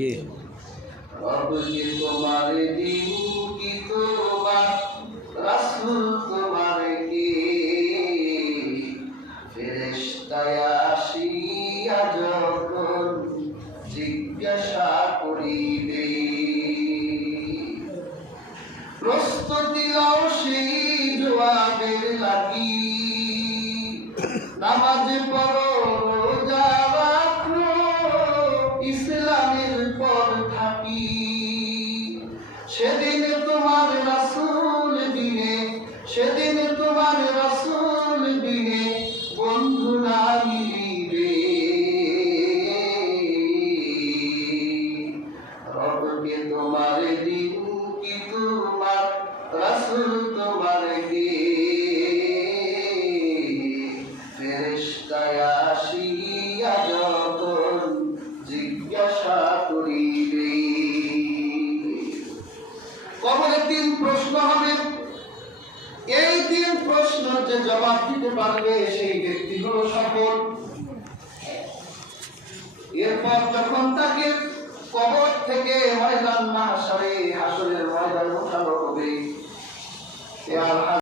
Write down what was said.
रब के तुम्हारे दिन की तोबा रसूल तुम्हारे की ফেরেশতায় আসিয়া যখন জিজ্ঞাসা করিবে প্রস্তুতি লও সেই জবাবের লাগি নামাজ পড়ো রোজা রাখো ইসলামের পর থাকি সেদিন তোমার রাসূল দিনে সেদিন তোমার রাসূল দিনে বন্ধু না মিলিবে রবকে তোমার দিন কি তোমার রাসূল তোমার কি ফেরেশতায় আসিয়া যখন জিজ্ঞাসা করিবে কবরে তিন প্রশ্ন হবে এই তিন প্রশ্নের যে জবাব দিতে পারবে সেই ব্যক্তি হলো সফল এরপর যখন তাকে কবর থেকে ময়দান মাহশরে হাসরের ময়দানে ওঠানো হবে